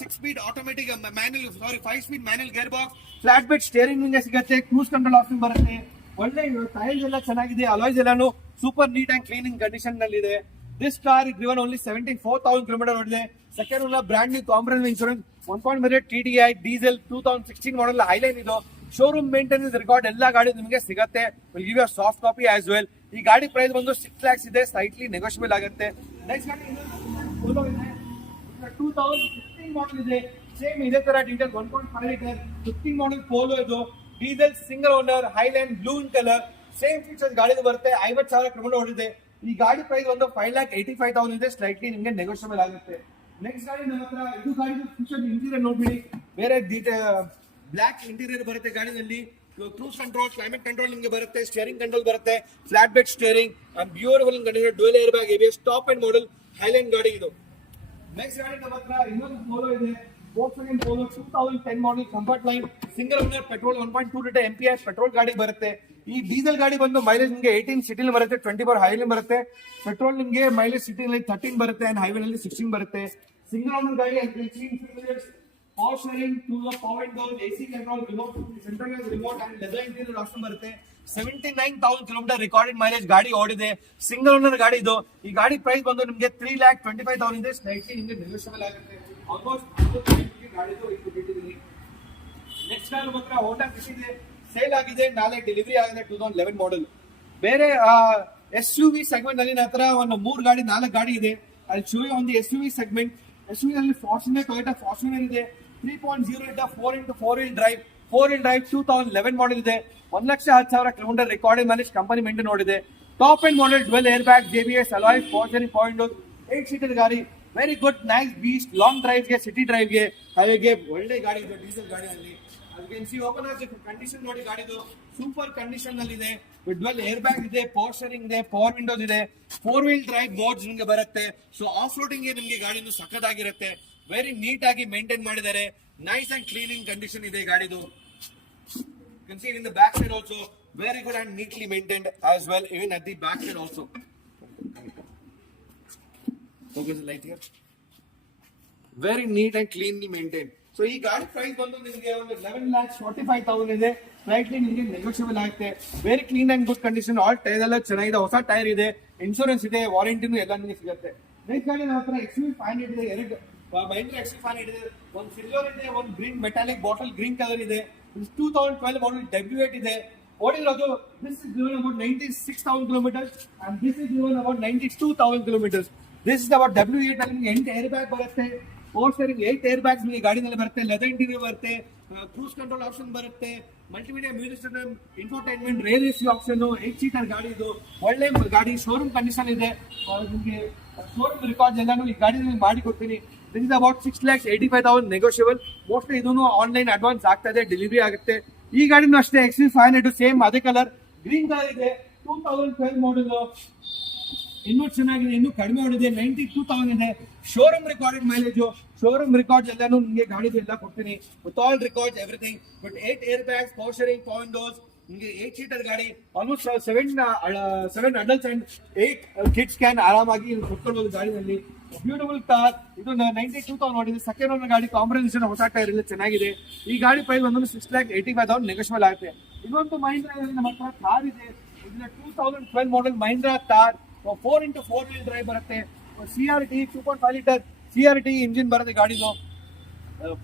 6 speed automatic manual, 5 speed manual gearbox, flat bed steering ನಿಮಗೆ ಸಿಗುತ್ತೆ, ಕ್ರೂಸ್ ಕಂಟ್ರೋಲ್ ಆಪ್ಷನ್ ಬರುತ್ತೆ. ಒಳ್ಳೆ ಟೈಲ್ಸ್ ಎಲ್ಲ ಚೆನ್ನಾಗಿದೆ, ಅಲಾಯ್ಸ್ ಎಲ್ಲಾನು super neat and cleaning condition ನಲ್ಲಿ ಇದೆ. This car driven only 74,000 kilometre ಓಡಿದೆ. Second owner, brand new comprehensive insurance, 1.1 TDI diesel, 2016 model highline ಇದು. ಶೋರೂಮ್ ಮೇಂಟೆನೆನ್ಸ್ ರೆಕಾರ್ಡ್ ಎಲ್ಲ ಗಾಡಿ ನಿಮಗೆ ಸಿಗುತ್ತೆ. Will give you soft copy as well. ಈ ಗಾಡಿ ಪ್ರೈಸ್ ಬಂದು 6 lakhs ಇದೆ, ಸ್ಲೈಟ್ಲಿ ನೆಗೋಷಿಯಬಲ್ ಆಗುತ್ತೆ. ನೆಕ್ಸ್ಟ್ ಗಾಡಿ ಪೋಲೋ ಇದೆ, 2015 ಮಾಡಲ್ ಇದೆ, ಸೇಮ್ ಇದೇ ತರ ಡೀಟೇಲ್ 1.5 ಲೀಟರ್ 15 ಮಾಡಲ್ ಪೋಲೋ ಇದು, diesel, single owner, Highline blue in colour, same features ಗಾಡಿದು ಬರುತ್ತೆ. 50,000 ಕಿಲೋಮೀಟರ್ ಓಡಿದೆ. ಈ ಗಾಡಿ ಪ್ರೈಸ್ ಒಂದು 5,85,000 ಇದೆ, ಸ್ಲೈಟ್ಲಿ ನಿಮಗೆ ನೆಗೋಷಿಯಬಲ್ ಆಗುತ್ತೆ. ನೆಕ್ಸ್ಟ್ ಗಾಡಿ ನಮ್ಮ ಹತ್ರ, ಇದು ಗಾಡಿ ಫೀಚರ್ ಇಂಟೀರಿಯರ್ ನೋಡ್ಬಿಡಿ, ಬೇರೆ ಬ್ಲಾಕ್ ಇಂಟೀರಿಯರ್ ಬರುತ್ತೆ ಗಾಡಿನಲ್ಲಿ. ಕ್ರೂಸ್ ಕಂಟ್ರೋಲ್, ಕ್ಲೈಮೇಟ್ ಕಂಟ್ರೋಲ್ ನಿಮಗೆ ಬರುತ್ತೆ, ಸ್ಟೇರಿಂಗ್ ಕಂಟ್ರೋಲ್ ಬರುತ್ತೆ, flat bed steering and beautiful condition, dual air bag, ABS, top and model Highline ಗಾಡಿ ಇದು. ನೆಕ್ಸ್ಟ್ ಗಾಡಿ ನಮ್ಮ ಹತ್ರ ಇನ್ನೊಂದು ಪೋಲೋ ಇದೆ, Volkswagen Polo 2010 model, comfort line, single owner, petrol 1.2 litre MPI petrol ಗಾಡಿ ಬರುತ್ತೆ. ಈ ಡೀಸೆಲ್ ಗಾಡಿ ಬಂದು ಮೈಲೇಜ್ ನಿಮಗೆ 18 ಸಿಟಿಲಿ ಬರುತ್ತೆ, 24 ಹೈವೇಲಿ ಬರುತ್ತೆ. ಪೆಟ್ರೋಲ್ ನಿಮಗೆ ಮೈಲೇಜ್ ಸಿಟಿನಲ್ಲಿ 13 ಬರುತ್ತೆ ಅಂಡ್ ಹೈವೇನಲ್ಲಿ 16 ಬರುತ್ತೆ. ಸಿಂಗಲ್ ಓನರ್ ಗಾಡಿ, power steering, power windows, AC control, remote, central remote and leather interior option ಬರುತ್ತೆ. 79,000 ಕಿಲೋಮೀಟರ್ ರೆಕಾರ್ಡೆಡ್ ಮೈಲೇಜ್ ಗಾಡಿ ಓಡಿದೆ. ಸಿಂಗಲ್ ಓನರ್ ಗಾಡಿ ಇದು. ಈ ಗಾಡಿ ಪ್ರೈಸ್ ಬಂದು ನಿಮಗೆ 3,25,000 ಇದೆ, ಸ್ಲೈಟ್ಲಿ ನಿಮಗೆ ನೆಗೋಷಿಯಬಲ್ ಆಗುತ್ತೆ. ಆಲ್ಮೋಸ್ಟ್ ಗಾಡಿದು ಇದು ಬಿಟ್ಟಿದ್ದೀನಿ. ನೆಕ್ಸ್ಟ್ ಗಾಡಿ ಮಾತ್ರ ಹೋಂಡಾ ಸಿಟಿ ಇದೆ, ಸೇಲ್ ಆಗಿದೆ, ನಾಳೆ ಡೆಲಿವರಿ ಆಗಿದೆ, 2011 ಮಾಡಲ್. ಬೇರೆ SUV ಸೆಗ್ಮೆಂಟ್ ಅಲ್ಲಿ ಹತ್ರ ಒಂದು 3 ಗಾಡಿ 4 ಗಾಡಿ ಇದೆ. ಅಲ್ಲಿ ಶೋ ಒಂದು SUV ಸೆಗ್ಮೆಂಟ್. SUV ನಲ್ಲಿ ಫಾರ್ಚುನರ್, ಟೊಯೋಟಾ ಫಾರ್ಚುನರ್ ಇದೆ, 3.0 litre 4x4 wheel drive 2011 model ಇದೆ. 1,10,000 kilometre recorded mileage company maintain ನೋಡಿದೆ. Top end model, dual air bag, ABS, alloys, power steering, power windows, 8 seater ಗಾಡಿ, very good nice beast. Long ಡ್ರೈವ್ಗೆ, ಸಿಟಿ ಡ್ರೈವ್ಗೆ, ಹೈವೇಗೆ ಒಳ್ಳೆ ಗಾಡಿ ಇದೆ, ಡೀಸೆಲ್ ಗಾಡಿಯಲ್ಲಿ. ಓಪನ್ ಕಂಡೀಷನ್ ನೋಡಿ, ಗಾಡಿದು ಸೂಪರ್ ಕಂಡೀಷನ್ ನಲ್ಲಿ ಇದೆ. ಡ್ವೆಲ್ ಏರ್ ಬ್ಯಾಗ್ ಇದೆ, ಪವರ್ ಶೇರಿಂಗ್ ಇದೆ, ಪವರ್ ವಿಂಡೋಸ್ ಇದೆ, 4 wheel drive ಮೋಡ್ಸ್ ನಿಮಗೆ ಬರುತ್ತೆ. ಸೊ ಆಫ್ ರೋಡಿಂಗ್ ನಿಮಗೆ ಗಾಡಿನು ಸಕ್ಕದಾಗಿರುತ್ತೆ. ವೆರಿ ನೀಟ್ ಆಗಿ ಮೇಂಟೈನ್ ಮಾಡಿದ್ದಾರೆ, ನೈಸ್ ಅಂಡ್ ಕ್ಲೀನಿಂಗ್ ಕಂಡೀಷನ್ ಇದೆ ಗಾಡಿದು. You can see in the back side also very good and neatly maintained as well, even at the back side also. Focus the light here. Very neat and cleanly maintained. So ಈ ಗಾಡಿ ಪ್ರೈಸ್ ಬಂದು ನಿಮಗೆ ಒಂದು 11,45,000 ಇದೆ, ಸ್ಲೈಟ್ಲಿ ನಿಮಗೆ ನೆಗೋಷಿಯಬಲ್ ಆಗುತ್ತೆ. Very clean and good condition, all tyre ಎಲ್ಲ ಚೆನ್ನಾಗಿದೆ, ಹೊಸ ಟೈರ್ ಇದೆ, ಇನ್ಶೂರೆನ್ಸ್ ಇದೆ, ವಾರಂಟಿನೂ ಎಲ್ಲ ನಿಮಗೆ ಸಿಗುತ್ತೆ. ನೆಕ್ಸ್ಟ್ ಗಾಡಿ ನಮ್ಮ ಹತ್ರ XUV500 ಇದೆ, ಎರಡು ಮಹೀಂದ್ರ XUV500 ಇದೆ, ಒಂದು ಸಿಲ್ವರ್ ಇದೆ, ಒಂದು green metallic bottle green colour ಇದೆ. 2012 ಮಾಡಲ್ W8 ಇದೆ. ಓಡಿರೋದು this is driven about 96,000 kilometers and this is driven about 92,000 kilometers. This is about W8 ಅಲ್ಲಿ ನಿಮಗೆ 8 ಏರ್ ಬ್ಯಾಗ್ ಬರುತ್ತೆ, 4 ಸ್ಟೇರಿಂಗ್ 8 ಏರ್ ಬ್ಯಾಗ್ಸ್ ನಿಮಗೆ ಗಾಡಿನಲ್ಲಿ ಬರುತ್ತೆ, ಲೆದರ್ ಇಂಟೀರಿಯರ್ ಬರುತ್ತೆ, ಕ್ರೂಸ್ ಕಂಟ್ರೋಲ್ ಆಪ್ಷನ್ ಬರುತ್ತೆ, multimedia music system, infotainment, rear AC option, 8 seater ಗಾಡಿ ಇದು, ಒಳ್ಳೆ ಗಾಡಿ, ಶೋರೂಮ್ ಕಂಡೀಷನ್ ಇದೆ. ನಿಮಗೆ ಶೋರೂಮ್ ರೆಕಾರ್ಡ್ಸ್ ಎಲ್ಲಾನು ಈ ಗಾಡಿನಲ್ಲಿ ಮಾಡಿ ಕೊಡ್ತೀನಿ. This is about 6,85,000 negotiable. Mostly ಇದನ್ನು ಆನ್ಲೈನ್ ಅಡ್ವಾನ್ಸ್ ಆಗ್ತಾ ಇದೆ, ಡೆಲಿವರಿ ಆಗುತ್ತೆ. ಈ ಗಾಡಿನೂ ಅಷ್ಟೇ XUV500 ಸೇಮ್ ಅದೇ ಕಲರ್, ಗ್ರೀನ್ ಕಲರ್ ಇದೆ, 2012 ಮಾಡಲ್, ಇನ್ನೂ ಚೆನ್ನಾಗಿದೆ, ಇನ್ನೂ ಕಡಿಮೆ ಓಡಿದೆ, 92,000 ಇದೆ. Showroom recorded mileage, showroom records ಎಲ್ಲಾನು ನಿಮಗೆ ಗಾಡಿದು ಎಲ್ಲ ಕೊಡ್ತೀನಿ, with all records everything. But 8 air bags, power steering, power Windows, ನಿಮಗೆ 8 ಸೀಟರ್ ಗಾಡಿ, almost 7 adults and 8 kids can ಆರಾಮಾಗಿ ಕುತ್ಕೊಳ್ಬಹುದು ಗಾಡಿನಲ್ಲಿ. ಬ್ಯೂಟಿಫುಲ್ ಕಾರ್ ಇದು, 92,000 ನೋಡಿದ್ರೆ ಸೆಕೆಂಡ್ ಓನರ್ ಗಾಡಿ, ಕಾಂಪ್ರಹೆನ್ಷನ್, ಹೊಸ ಟೈರ್ ಎಲ್ಲ ಚೆನ್ನಾಗಿದೆ. ಈ ಗಾಡಿ ಪ್ರೈಸ್ ಒಂದು 6,85,000 ನೆಗೋಷಿಯಬಲ್ ಆಗುತ್ತೆ. ಇನ್ನೊಂದು ಮಹೀಂದ್ರ ನಮ್ಮ ಹತ್ರ ಕಾರ್ ಇದೆ, 2012 model Mahindra car, 4x4 wheel drive ಬರುತ್ತೆ, CRT 2.5 ಲೀಟರ್ CRT ಇಂಜಿನ್ ಬರುತ್ತೆ ಗಾಡಿದು,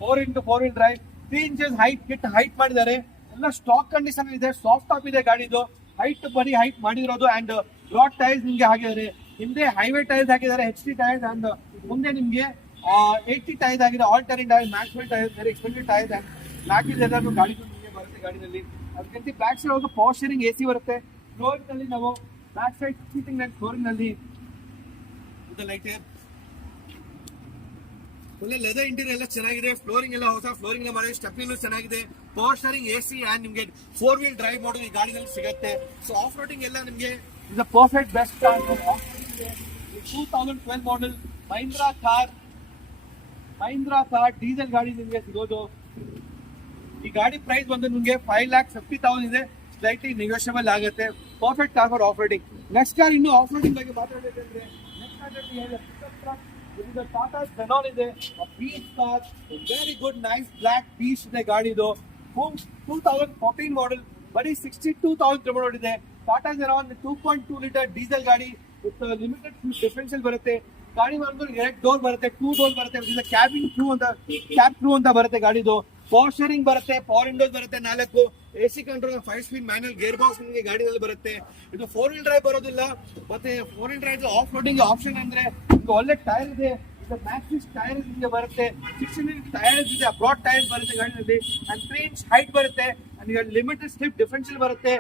4x4 wheel drive, 3 inches height ಮಾಡಿದ್ದಾರೆ, ಎಲ್ಲ ಸ್ಟಾಕ್ ಕಂಡೀಷನ್ ಇದೆ, ಸಾಫ್ಟ್ ಟಾಪ್ ಇದೆ ಗಾಡಿದು, ಹೈಟ್ ಬರೀ ಹೈಟ್ ಮಾಡಿರೋದು. ಅಂಡ್ ಬ್ರಾಡ್ ಟೈರ್ಸ್ ನಿಮ್ಗೆ ಹಾಕಿದ್ದಾರೆ, ಹಿಂದೆ ಹೈವೇ ಟೈರ್ಸ್ ಹಾಕಿದ್ದಾರೆ, HT ಟೈರ್ಸ್, ಅಂಡ್ ಮುಂದೆ ನಿಮ್ಗೆ 80 ಟೈರ್ಸ್ ಆಗಿದೆ, all tiring tyre, Maxwell tyres, very expensive tyres, and black ಇದೆ ಎಲ್ಲರೂ ಗಾಡಿ ನಿಮಗೆ ಬರುತ್ತೆ ಗಾಡಿನಲ್ಲಿ. ಅದಕ್ಕಿಂತ ಬ್ಯಾಕ್ ಸೈಡ್ ಹೋಗಿ ಪವರ್ ಸ್ಟೀರಿಂಗ್ AC ಬರುತ್ತೆ. ಫ್ಲೋರಿಂಗ್ ನಲ್ಲಿ ನಾವು back side seating and flooring ನಲ್ಲಿ ಲೈಟ್ ಒಳ್ಳೆ ಲೆದರ್ ಇಂಟೀರಿಯರ್ ಎಲ್ಲ ಚೆನ್ನಾಗಿದೆ, ಫ್ಲೋರಿಂಗ್ ಎಲ್ಲ ಹೊಸ ಫ್ಲೋರಿಂಗ್ ಮಾಡಿದ್ರೆ, ಸ್ಟೆಪ್ನಿನೂ ಚೆನ್ನಾಗಿದೆ, ಪವರ್ ಸ್ಟೀರಿಂಗ್ AC ಅಂಡ್ ನಿಮಗೆ 4 ವೀಲ್ ಡ್ರೈವ್ ಮಾಡೋದು ಈ ಗಾಡಿನಲ್ಲಿ ಸಿಗುತ್ತೆ. ಸೊ ಆಫ್ ರೋಡಿಂಗ್ ಎಲ್ಲ ನಿಮಗೆ is a perfect best car. 2012 model Mahindra car diesel ಗಾಡಿ ನಿಮಗೆ ಸಿಗೋದು. ಈ ಗಾಡಿ ಪ್ರೈಸ್ ಬಂದು ನಿಮಗೆ 5,50,000 ಇದೆ, ಸ್ಲೈಟ್ಲಿ ನೆಗೋಷಿಯಬಲ್ ಆಗುತ್ತೆ. Perfect car for off roading. Next car ಇನ್ನು ಆಫ್ ರೋಡಿಂಗ್ ಬಗ್ಗೆ ಮಾತಾಡಬೇಕಂದ್ರೆ ಟಾಟಾ ಝೆನಾನ್ ಇದೆ, piece car, very good nice black piece ಇದೆ ಗಾಡಿದು. 2014 ಮಾಡಲ್, ಬರೀ 62,000 ಕಿಲೋಮೀಟರ್ ಇದೆ. ಟಾಟಾ ಝೆನಾನ್ 2.2 ಲೀಟರ್ ಡೀಸೆಲ್ ಗಾಡಿ ವಿತ್ ಲಿಮಿಟೆಡ್ ಡಿಫರೆನ್ಷಿಯಲ್ ಬರುತ್ತೆ. ಗಾಡಿ ಬಂದು 2 ಡೋರ್ ಬರುತ್ತೆ, 2 ಡೋರ್ ಬರುತ್ತೆ, ಕ್ಯಾಬ್ ಕ್ರೂ ಅಂತ ಬರುತ್ತೆ ಗಾಡಿದು. ಪವರ್ ಸ್ಟೀರಿಂಗ್ ಬರುತ್ತೆ, ಪವರ್ ವಿಂಡೋಸ್ ಬರುತ್ತೆ 4, AC control, 5 speed manual gear box ನಿಮಗೆ ಗಾಡಿನಲ್ಲಿ ಬರುತ್ತೆ. ಇದು 4 ವೀಲ್ ಡ್ರೈವ್ ಬರೋದಿಲ್ಲ. ಮತ್ತೆ 4 wheel drive off roading option ಅಂದ್ರೆ ಒಳ್ಳೆ ಟೈರ್ ಇದೆ, ಮ್ಯಾಕ್ಸಿಸ್ ಟೈರ್ ನಿಮಗೆ ಬರುತ್ತೆ, 16 ಇಂಚ್ ಟೈರ್ಸ್ ಇದೆ, ಬ್ರಾಡ್ ಟೈರ್ಸ್ ಬರುತ್ತೆ ಗಾಡಿನಲ್ಲಿ, ಅಂಡ್ 3 ಇಂಚ್ ಹೈಟ್ ಬರುತ್ತೆ, ಲಿಮಿಟೆಡ್ ಸ್ಲಿಪ್ ಡಿಫರೆನ್ಷಿಯಲ್ ಬರುತ್ತೆ.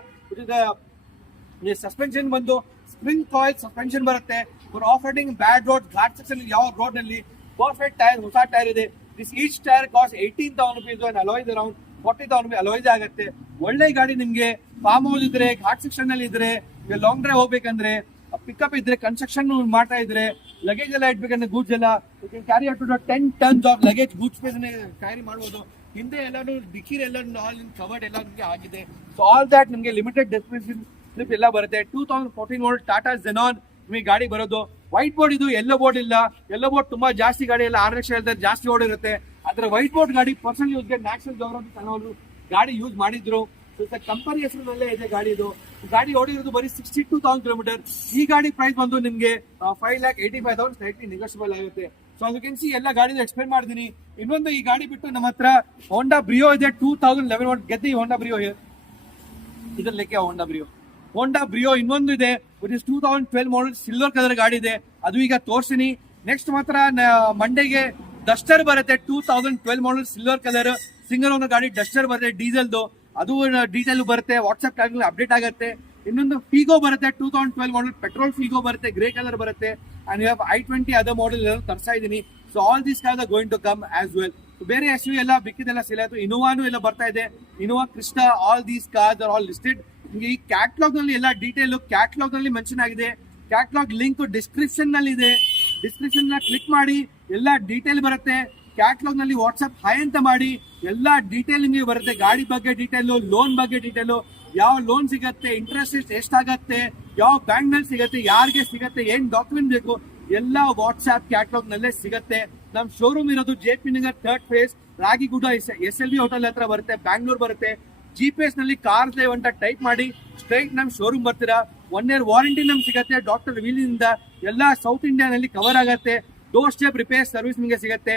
ಸಸ್ಪೆನ್ಷನ್ ಬಂದು ಸ್ಪ್ರಿಂಗ್ ಕಾಯಿಲ್ ಸಸ್ಪೆನ್ಷನ್ ಬರುತ್ತೆ. ಆಫ್ ರೋಡಿಂಗ್ ಬ್ಯಾಡ್ ರೋಡ್, ಘಾಟ್ ಸೆಕ್ಷನ್ ಯಾವ ರೋಡ್ ನಲ್ಲಿ ಪರ್ಫೆಕ್ಟ್ ಟೈರ್, ಹೊಸ ಟೈರ್ ಇದೆ. This each tyre cost 18,000 rupees and alloys around 40,000 rupees alloys ಆಗುತ್ತೆ. ಒಳ್ಳೆ ಗಾಡಿ ನಿಮ್ಗೆ ಫಾರ್ಮ್ ಹೌಸ್ ಇದ್ರೆ, ಘಾಟ್ ಸೆಕ್ಷನ್ ನಲ್ಲಿ ಇದ್ರೆ, ಲಾಂಗ್ ಡ್ರೈವ್ ಹೋಗ್ಬೇಕಂದ್ರೆ, ಪಿಕಪ್ ಇದ್ರೆ, ಕನ್ಸ್ಟ್ರಕ್ಷನ್ ಮಾಡ್ತಾ ಇದ್ರೆ, ಲಗೇಜ್ ಎಲ್ಲ ಇಟ್ಬೇಕಂದ್ರೆ, ಗೂಡ್ಸ್ ಎಲ್ಲ carry up to 10 tons of luggage goods carry ಮಾಡ್ಬೋದು. ಹಿಂದೆ ಎಲ್ಲಾನು ಡಿಕ್ಕಿ ಎಲ್ಲ ಆಲ್ ಇನ್ ಕವರ್ಡ್ ಎಲ್ಲ ನಿಮಗೆ ಆಗಿದೆ. ಸೊ ಆಲ್ ದಟ್ ನಿಮಗೆ ಲಿಮಿಟೆಡ್ ಡಿಸ್ಕ್ರಿಪ್ಷನ್ ಸ್ಲಿಪ್ ಎಲ್ಲ ಬರುತ್ತೆ. 2014 ಮಾಡಲ್ ಟಾಟಾ ಝೆನಾನ್ ನಿಮಗೆ ಗಾಡಿ ಬರೋದು. ವೈಟ್ ಬೋರ್ಡ್ ಇದು, ಎಲ್ಲೋ ಬೋರ್ಡ್ ಇಲ್ಲ. ಎಲ್ಲೋ ಬೋರ್ಡ್ ತುಂಬಾ ಜಾಸ್ತಿ ಗಾಡಿ ಎಲ್ಲ 6 ಲಕ್ಷ ಹೇಳ್ತಾರೆ, ಜಾಸ್ತಿ ಓಡಿರುತ್ತೆ. ಆದ್ರೆ ವೈಟ್ ಬೋರ್ಡ್ ಗಾಡಿ ಪರ್ಸನಲ್ ಯೂಸ್ಗೆ ನ್ಯಾಷನಲ್ ಗವರ್ಮೆಂಟ್ ಅನ್ನೋರು ಗಾಡಿ ಯೂಸ್ ಮಾಡಿದ್ರು. ಕಂಪನಿ ಹೆಸರಿನಲ್ಲೇ ಇದೆ ಗಾಡಿ. ಇದು ಗಾಡಿ ಓಡಿರೋದು ಬರೀ 62,000 ಕಿಲೋಮೀಟರ್. ಈ ಗಾಡಿ ಪ್ರೈಸ್ ಬಂದು ನಿಮ್ಗೆ 5,85,000 ಸ್ಲೈಟ್ಲಿ ನೆಗೋಷಿಯಬಲ್ ಆಗುತ್ತೆ. ಸೊ ಅದಕ್ಕೆ ಎಲ್ಲ ಗಾಡಿ ಎಕ್ಸ್ಪ್ಲೇನ್ ಮಾಡಿದೀನಿ. ಇನ್ನೊಂದು ಈ ಗಾಡಿ ಬಿಟ್ಟು ನಮ್ಮ ಹತ್ರ ಹೋಂಡಾ ಬ್ರಿಯೋ ಇದೆ, 2011 ಗೆದ್ದಿ ಹೋಂಡಾ ಬ್ರಿಯೋ ಇದರಲ್ಲಿಕ್ಕೆ ಹೋಂಡಾ ಬ್ರಿಯೋ ಇನ್ನೊಂದು ಇದೆ, 2012 ಮಾಡಲ್ ಸಿಲ್ವರ್ ಕಲರ್ ಗಾಡಿ ಇದೆ, ಅದು ಈಗ ತೋರಿಸ್ತೀನಿ. ನೆಕ್ಸ್ಟ್ ಮಾತ್ರ ಮಂಡೇಗೆ ಡಸ್ಟರ್ ಬರುತ್ತೆ, 2012 ಮಾಡಲ್ ಸಿಲ್ವರ್ ಕಲರ್ ಸಿಂಗಲ್ ಓನರ್ ಗಾಡಿ ಡಸ್ಟರ್ ಬರುತ್ತೆ ಡೀಸೆಲ್ದು, ಅದು ಡೀಟೇಲ್ ಬರುತ್ತೆ, ವಾಟ್ಸ್ಆಪ್ ಟ್ಯಾಗ್ ಅಪ್ಡೇಟ್ ಆಗುತ್ತೆ. ಇನ್ನೊಂದು ಫೀಗೋ ಬರುತ್ತೆ, 2012 ಮಾಡಲ್ ಪೆಟ್ರೋಲ್ ಫೀಗೋ ಬರುತ್ತೆ, ಗ್ರೇ ಕಲರ್ ಬರುತ್ತೆ. And you have i20 other model ಎಲ್ಲ ತರ್ತಾ ಇದೀನಿ. So all these cars are going to come as well. ಬೇರೆ SUV ಎಲ್ಲ ಬಿಕ್ಕಿದೆಲ್ಲ ಸೇಲ್ ಆಯ್ತು. ಇನೋವಾನು ಎಲ್ಲ ಬರ್ತಾ ಇದೆ, Innova Crysta, all these cars are all listed. ನಿಮಗೆ ಈ ಕ್ಯಾಟ್ಲಾಗ್ ನಲ್ಲಿ ಎಲ್ಲ ಡೀಟೇಲ್ ಕ್ಯಾಟ್ಲಾಗ್ ನಲ್ಲಿ ಮೆನ್ಷನ್ ಆಗಿದೆ. ಕ್ಯಾಟ್ಲಾಗ್ ಲಿಂಕ್ ಡಿಸ್ಕ್ರಿಪ್ಷನ್ ನಲ್ಲಿ ಇದೆ, ಡಿಸ್ಕ್ರಿಪ್ಷನ್ ನ ಕ್ಲಿಕ್ ಮಾಡಿ ಎಲ್ಲ ಡೀಟೇಲ್ ಬರುತ್ತೆ. ಕ್ಯಾಟ್ಲಾಗ್ ನಲ್ಲಿ ವಾಟ್ಸ್ಆಪ್ ಹೈ ಅಂತ ಮಾಡಿ ಎಲ್ಲ ಡೀಟೇಲ್ ನಿಮಗೆ ಬರುತ್ತೆ. ಗಾಡಿ ಬಗ್ಗೆ ಡೀಟೇಲು, ಲೋನ್ ಬಗ್ಗೆ ಡೀಟೇಲು, ಯಾವ ಲೋನ್ ಸಿಗತ್ತೆ, ಇಂಟ್ರೆಸ್ಟ್ ಎಷ್ಟಾಗತ್ತೆ, ಯಾವ ಬ್ಯಾಂಕ್ ನಲ್ಲಿ ಸಿಗತ್ತೆ, ಯಾರಿಗೆ ಸಿಗತ್ತೆ, ಏನ್ ಡಾಕ್ಯುಮೆಂಟ್ ಬೇಕು, ಎಲ್ಲ ವಾಟ್ಸ್ಆಪ್ ಕ್ಯಾಟ್ಲಾಗ್ ನಲ್ಲೇ ಸಿಗತ್ತೆ. ನಮ್ ಶೋರೂಮ್ ಇರೋದು JP Nagar 3rd phase, ರಾಗಿಗುಡ SLV hotel ಹತ್ರ ಬರುತ್ತೆ, ಬ್ಯಾಂಗ್ಳೂರ್ ಬರುತ್ತೆ. GPS ನಲ್ಲಿ ಕಾರ್ ಡ್ರೈವ್ ಅಂತ ಟೈಪ್ ಮಾಡಿ ಸ್ಟ್ರೈಟ್ ನಮ್ ಶೋರೂಮ್ ಬರ್ತೀರಾ. 1 year ವಾರಂಟಿ ನಮ್ಗೆ ಸಿಗುತ್ತೆ. ಡಾಕ್ಟರ್ ವೀಲಿಂದ ಎಲ್ಲ ಸೌತ್ ಇಂಡಿಯಾನಲ್ಲಿ ಕವರ್ ಆಗುತ್ತೆ. ಡೋರ್ ಸ್ಟೆಪ್ ರಿಪೇರ್ ಸರ್ವಿಸ್ ನಿಮಗೆ ಸಿಗುತ್ತೆ.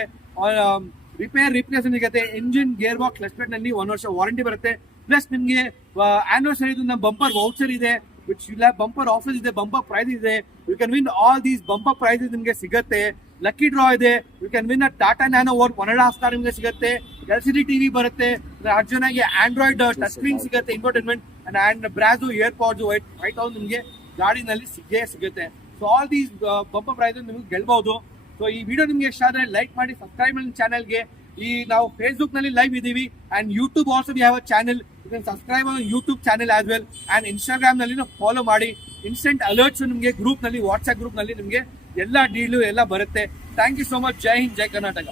ರಿಪೇರ್ ರಿಪ್ಲೇಸ್ ಸಿಗುತ್ತೆ. Engine gear box clutch plate ನಲ್ಲಿ 1 ವರ್ಷ ವಾರಂಟಿ ಬರುತ್ತೆ. ಪ್ಲಸ್ ನಿಮಗೆ ಆನಿವರ್ಸರಿ ನಮ್ಮ ಬಂಪರ್ ವೌಚರ್ ಇದೆ, ವಿಚ್ ಇಲ್ಲ ಬಂಪರ್ ಆಫರ್ ಇದೆ, ಬಂಪರ್ ಪ್ರೈಸ್ ಇದೆ. You can win all these bumper prizes ನಿಮಗೆ ಸಿಗುತ್ತೆ. ಲಕ್ಕಿ ಡ್ರಾ ಇದೆ. You can win a Tata Nano over 1.5 star ನಿಮಗೆ ಸಿಗುತ್ತೆ. LCD ಟಿವಿ ಬರುತ್ತೆ. ಅರ್ಜುನಾಗೆ ಆಂಡ್ರಾಯ್ಡ್ ಟಚ್ ಸ್ಕ್ರೀನ್ ಸಿಗುತ್ತೆ, ಇನ್ಫೋಟೈನ್ಮೆಂಟ್ ಅಂಡ್ ಬ್ರಾಜೋ ಇಯರ್ ಪಾಡ್ಸ್ 5,000 ನಿಮಗೆ ಗಾಡಿನಲ್ಲಿ ಸಿಗುತ್ತೆ. So all these bumper prize ನಿಮಗೆ ಗೆಲ್ಬಹುದು. ಸೊ ಈ ವಿಡಿಯೋ ನಿಮ್ಗೆ ಇಷ್ಟ ಆದ್ರೆ ಲೈಕ್ ಮಾಡಿ, ಸಬ್ಸ್ಕ್ರೈಬ್ ಮಾಡಿ ಚಾನಲ್ಗೆ. ಈ ನಾವು ಫೇಸ್ಬುಕ್ ನಲ್ಲಿ ಲೈವ್ ಇದೀವಿ and YouTube also we have a channel. You can subscribe on YouTube channel as well and Instagram ನಲ್ಲಿ ಫಾಲೋ ಮಾಡಿ. ಇನ್ಸ್ಟೆಂಟ್ ಅಲರ್ಟ್ಸ್ ನಿಮಗೆ ಗ್ರೂಪ್ ನಲ್ಲಿ, ವಾಟ್ಸ್ಆಪ್ ಗ್ರೂಪ್ ನಲ್ಲಿ ನಿಮಗೆ ಎಲ್ಲ ಡೀಲು ಎಲ್ಲ ಬರುತ್ತೆ. Thank you so much. ಜೈ ಹಿಂದ್, ಜೈ ಕರ್ನಾಟಕ.